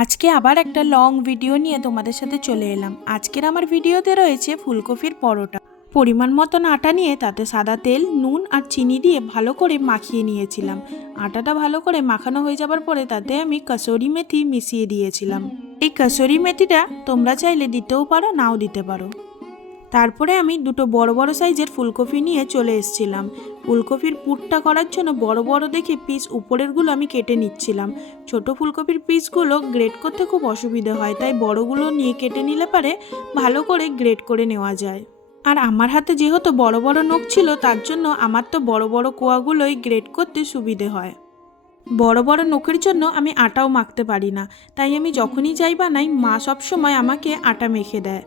আজকে আবার একটা লং ভিডিও নিয়ে তোমাদের সাথে চলে এলাম। আজকের আমার ভিডিওতে রয়েছে ফুলকপির পরোটা। পরিমাণ মতন আটা নিয়ে তাতে সাদা তেল, নুন আর চিনি দিয়ে ভালো করে মাখিয়ে নিয়েছিলাম। আটাটা ভালো করে মাখানো হয়ে যাবার পরে তাতে আমি কসুরি মেথি মিশিয়ে দিয়েছিলাম। এই কসুরি মেথিটা তোমরা চাইলে দিতেও পারো, নাও দিতে পারো। তারপরে আমি দুটো বড় বড় সাইজের ফুলকপি নিয়ে চলে এসেছিলাম। ফুলকপির পুরটা করার জন্য বড় বড় দেখে পিস উপরেরগুলো আমি কেটে নিচ্ছিলাম। ছোট ফুলকপির পিসগুলো গ্রেট করতে খুব অসুবিধা হয়, তাই বড়গুলো নিয়ে কেটে নিলে পারে ভালো করে গ্রেট করে নেওয়া যায়। আর আমার হাতে যেহেতু বড় বড় নখ ছিল, তার জন্য আমার তো বড় বড় কোয়াগুলোই গ্রেট করতে সুবিধে হয়। বড় বড় নখের জন্য আমি আটাও মাখতে পারি না, তাই আমি যখনই যাই বানাই মা সবসময় আমাকে আটা মেখে দেয়।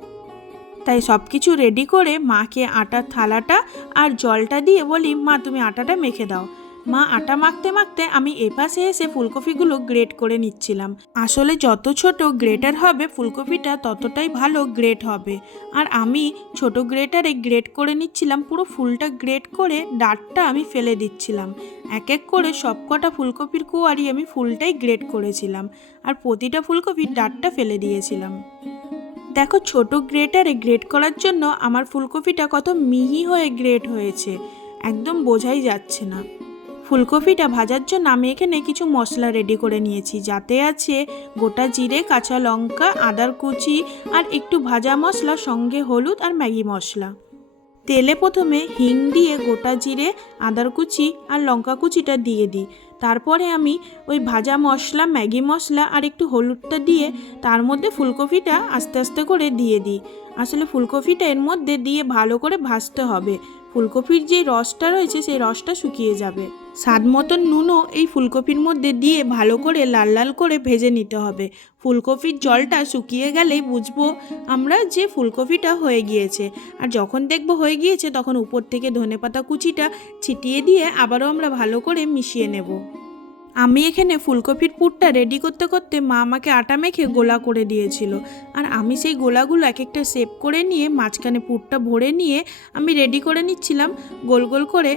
তাই সব কিছু রেডি করে মাকে আটার থালাটা আর জলটা দিয়ে বলি, মা তুমি আটাটা মেখে দাও। মা আটা মাখতে মাখতে আমি এপাশে এসে ফুলকপিগুলো গ্রেট করে নিচ্ছিলাম। আসলে যত ছোট গ্রেটার হবে ফুলকপিটা ততটাই ভালো গ্রেট হবে। আর আমি ছোট গ্রেটারে গ্রেট করে নিচ্ছিলাম, পুরো ফুলটা গ্রেট করে ডাঁটটা আমি ফেলে দিচ্ছিলাম। এক এক করে সবকটা ফুলকপির কোয়ারি আমি ফুলটাই গ্রেট করেছিলাম, আর প্রতিটা ফুলকপির ডাঁটটা ফেলে দিয়েছিলাম। দেখো, ছোট গ্রেটারে গ্রেট করার জন্য আমার ফুলকপিটা কত মিহি হয়ে গ্রেট হয়েছে, একদম বোঝাই যাচ্ছে না। ফুলকপিটা ভাজার জন্য আমি এখানে কিছু মশলা রেডি করে নিয়েছি, যাতে আছে গোটা জিরে, কাঁচা লঙ্কা, আদার কুচি আর একটু ভাজা মশলা, সঙ্গে হলুদ আর ম্যাগি মশলা। তেলে প্রথমে হিং দিয়ে গোটা জিরে, আদার কুচি আর লঙ্কা কুচিটা দিয়ে দিই। তারপরে আমি ওই ভাজা মশলা, ম্যাগি মশলা আর একটু হলুদটা দিয়ে তার মধ্যে ফুলকপিটা আস্তে আস্তে করে দিয়ে দিই। আসলে ফুলকপিটা এর মধ্যে দিয়ে ভালো করে ভাজতে হবে। ফুলকপির যে রসটা রয়েছে সেই রসটা শুকিয়ে যাবে। স্বাদ মতন নুনও এই ফুলকপির মধ্যে দিয়ে ভালো করে লাল লাল করে ভেজে নিতে হবে। ফুলকপির জলটা শুকিয়ে গেলেই বুঝবো আমরা যে ফুলকপিটা হয়ে গিয়েছে। আর যখন দেখবো হয়ে গিয়েছে তখন উপর থেকে ধনেপাতা কুচিটা ছিটিয়ে দিয়ে আবারও আমরা ভালো করে মিশিয়ে নেব। আমি এখানে ফুলকপির পুরটা রেডি করতে করতে মা আমাকে আটা মেখে গোলা করে দিয়েছিল, আর আমি সেই গোলাগুলো এক একটা শেপ করে নিয়ে মাঝখানে পুরটা ভরে নিয়ে আমি রেডি করে নিচ্ছিলাম গোল গোল করে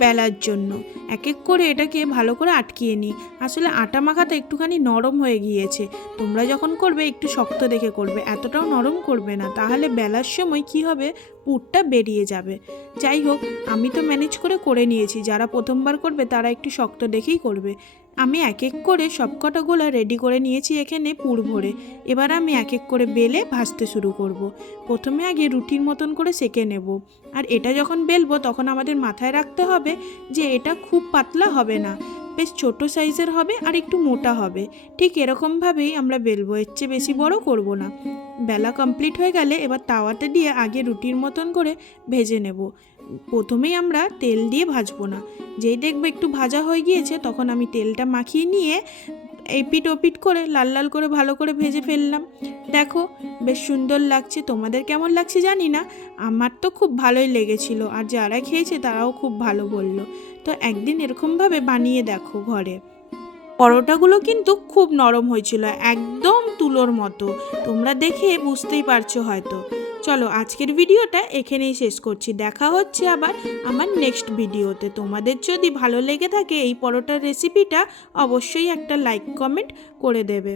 বেলার জন্য। এক এক করে এটাকে ভালো করে আটকিয়ে নিই। আসলে আটা মাখাটা একটুখানি নরম হয়ে গিয়েছে, তোমরা যখন করবে একটু শক্ত দেখে করবে, এতটাও নরম করবে না, তাহলে বেলার সময় কি হবে, পুরটা বেরিয়ে যাবে। যাই হোক, আমি তো ম্যানেজ করে নিয়েছি। যারা প্রথমবার করবে তারা একটু শক্ত দেখেই করবে। আমি এক এক করে সবকটা গোলা রেডি করে নিয়েছি এখানে পুর ভরে। এবার আমি এক এক করে বেলে ভাজতে শুরু করব। প্রথমে আগে রুটির মতন করে সেঁকে নেব। আর এটা যখন বেলবো তখন আমাদের মাথায় রাখতে হবে যে এটা খুব পাতলা হবে না, বেশ ছোট সাইজের হবে আর একটু মোটা হবে। ঠিক এরকমভাবেই আমরা বেলবো, এর চেয়ে বেশি বড় করব না। বেলা কমপ্লিট হয়ে গেলে এবার তাওয়াতে দিয়ে আগে রুটির মতন করে ভেজে নেব। প্রথমেই আমরা তেল দিয়ে ভাজবো না, যেই দেখবো একটু ভাজা হয়ে গিয়েছে তখন আমি তেলটা মাখিয়ে নিয়ে এপিট ওপিট করে লাল লাল করে ভালো করে ভেজে ফেললাম। দেখো, বেশ সুন্দর লাগছে। তোমাদের কেমন লাগছে জানি না, আমার তো খুব ভালোই লেগেছিল, আর যারা খেয়েছে তারাও খুব ভালো বলল। তো একদিন এরকমভাবে বানিয়ে দেখো ঘরে। পরোটাগুলো কিন্তু খুব নরম হয়েছিল, একদম তুলোর মতো। তোমরা দেখে বুঝতেই পারছো হয়তো। চলো, আজকের ভিডিওটা এখানেই শেষ করছি। দেখা হচ্ছে আবার আমার নেক্সট ভিডিওতে। তোমাদের যদি ভালো লেগে থাকে এই পরোটার রেসিপিটা, অবশ্যই একটা লাইক কমেন্ট করে দেবে।